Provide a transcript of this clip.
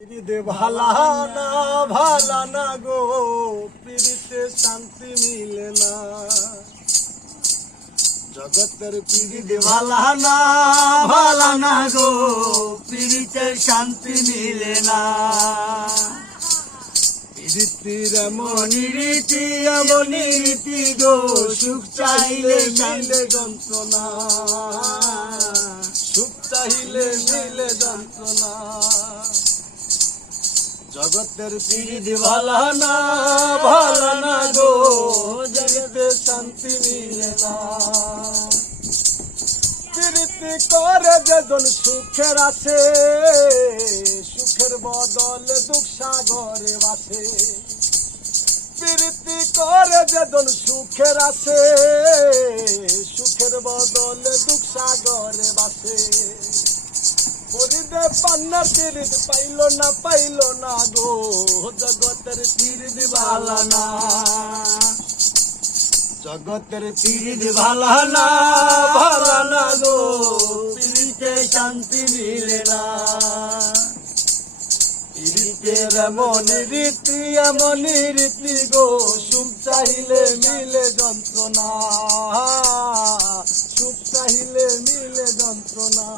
পিরিতে ভালা না ভালা না গো, পিরিতে শান্তি মিলে না। জগতের পিরিতে ভালা না ভালা না গো, পিরিতে শান্তি মিলে না। পিরিতির এমনি রীতি এমনি রীতি গো, সুখ চাইলে মিলে যন্ত্রণা, সুখ চাইলে মিলে যন্ত্রণা। জগতের পিরিতি ভালা না ভালা না গো, জগতে শান্তি মিলে না। পিরিতি করে যেজন সুখের আছে, সুখের বদলে দুঃখ সাগরে বাসে। পিরিতি করে যেজন সুখের আছে, সুখের বদলে দুঃখ সাগরে বাসে। পরিদে পান্না পিরিত পাইল না গো, জগতের পিরিত ভালা না। জগতের পিরিত ভালা না ভালা না গো, পিরিতে শান্তি মিলে না। পিরিতের এমন রীতি গো, সুখ চাইলে মিলে যন্ত্রণা, সুখ চাইলে মিলে যন্ত্রণা।